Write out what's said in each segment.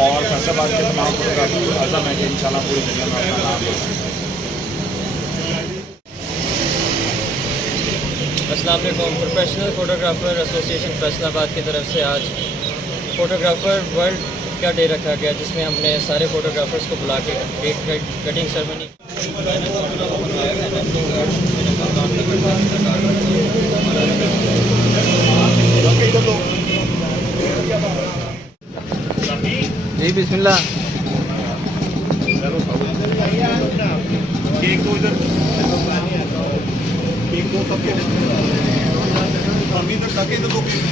और फैसलाबाद के तमाम फोटोग्राफर को आज़म है कि इंशाल्लाह पूरी दुनिया में अपना नाम रोशन करें। अस्सलाम वालेकुम। प्रोफेशनल फ़ोटोग्राफ़र एसोसिएशन फैसलाबाद की तरफ से आज फ़ोटोग्राफ़र वर्ल्ड का डे रखा गया, जिसमें हमने सारे फ़ोटोग्राफ़र्स को बुला के केक कटिंग सेरेमनी जी बिस्मिल्लाह। केक दो इधर, केक दो सबके इधर ताकि इधर दो केक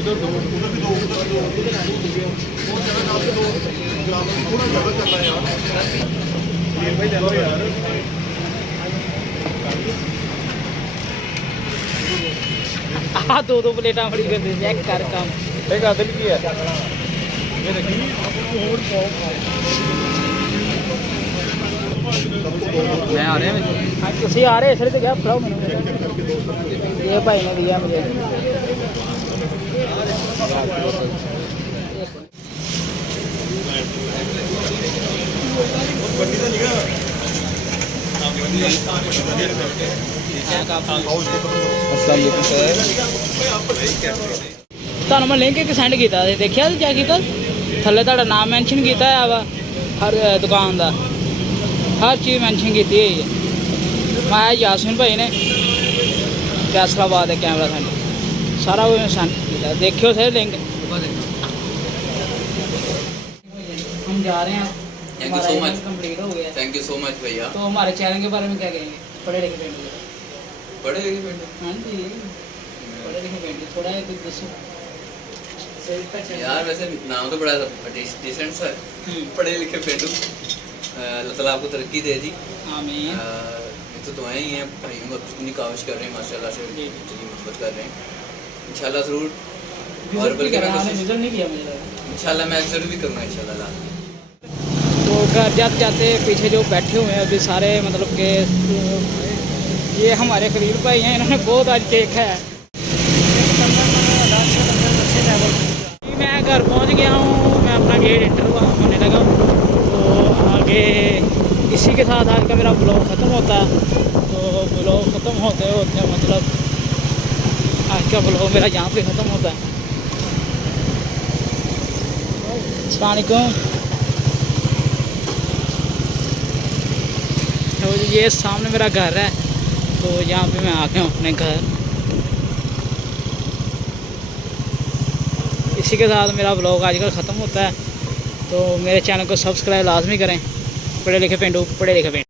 उधर दो, उधर भी दो, उधर भी दो, बहुत ज़्यादा नाम से दो, थोड़ा ज़्यादा चल रहा है यार, ये भाई ले लो यार। हाँ दो दो प्लेटा बड़ी कर दे चेक कर काम एक आदमी की है ये देखिए मैं आ रहे हैं। हाँ तुसी आ रहे इसलिए तो क्या फड़ाओ मैंने ये भाई ने दिया मुझे। ਤੁਹਾਨੂੰ ਮੈਂ ਲਿੰਕ ਇੱਕ ਸੈਂਡ ਕੀਤਾ ਸੀ, ਦੇਖਿਆ ਸੀ ਕਿਆ ਕੀਤਾ ਥੱਲੇ ਤੁਹਾਡਾ ਨਾਮ ਮੈਂਸ਼ਨ ਕੀਤਾ ਹੈ ਵਾ ਹਰ ਦੁਕਾਨ ਦਾ ਹਰ ਚੀਜ਼ ਮੈਂਸ਼ਨ ਕੀਤੀ ਹੋਈ ਹੈ। ਮੈਂ ਯਾਸਮੀਨ ਭਾਈ ਨੇ ਫੈਸਲਾਬਾਦ ਦੇ ਕੈਮਰਾ ਸੈਂਟਰ ਸਾਰਾ ਕੁਝ ਸੈਂਡ ਕੀਤਾ, देखियो सही लिंक। हम जा रहे हैं, thank you so much, complete हो गया। थैंक यू सो मच भैया। तो हमारे चैनल के बारे में क्या कहेंगे? पढ़े लिखे पेंटर। पढ़े लिखे पेंटर? हाँ जी पढ़े लिखे पेंटर, थोड़ा है कुछ दसो। यार वैसे नाम तो बड़ा डिसेंट सा है, पढ़े लिखे पेंडू। अल्लाह ताला आपको तरक्की दे जी। आमीन। तो दुआएं ही हैं, भाइयों को अपनी काविश कर रहे हैं, माशाल्लाह से जी मोहब्बत कर रहे हैं इंशाल्लाह ज़रूर। और बल्कि मैं कोशिश नहीं किया मुझे लगा। इंशाल्लाह मैं ज़रूर भी करूँगा इंशाल्लाह। तो घर जाते जाते पीछे जो बैठे हुए हैं अभी सारे, मतलब कि ये हमारे करीब भाई हैं, इन्होंने बहुत आज केक है। मैं घर पहुंच गया हूँ, मैं अपना गेट इंटर होने लगा हूँ। तो आगे इसी के साथ आज का मेरा ब्लॉग ख़त्म होता है। तो ब्लॉग ख़त्म होते होते मतलब आज का ब्लॉग मेरा यहाँ पे ख़त्म होता है। अस्सलाम वालेकुम। तो ये सामने मेरा घर है, तो यहाँ पे मैं आ गया हूँ अपने घर। इसी के साथ मेरा ब्लॉग आज का ख़त्म होता है। तो मेरे चैनल को सब्सक्राइब लाजमी करें। पढ़े लिखे पेंडू पढ़े लिखे पेंडू।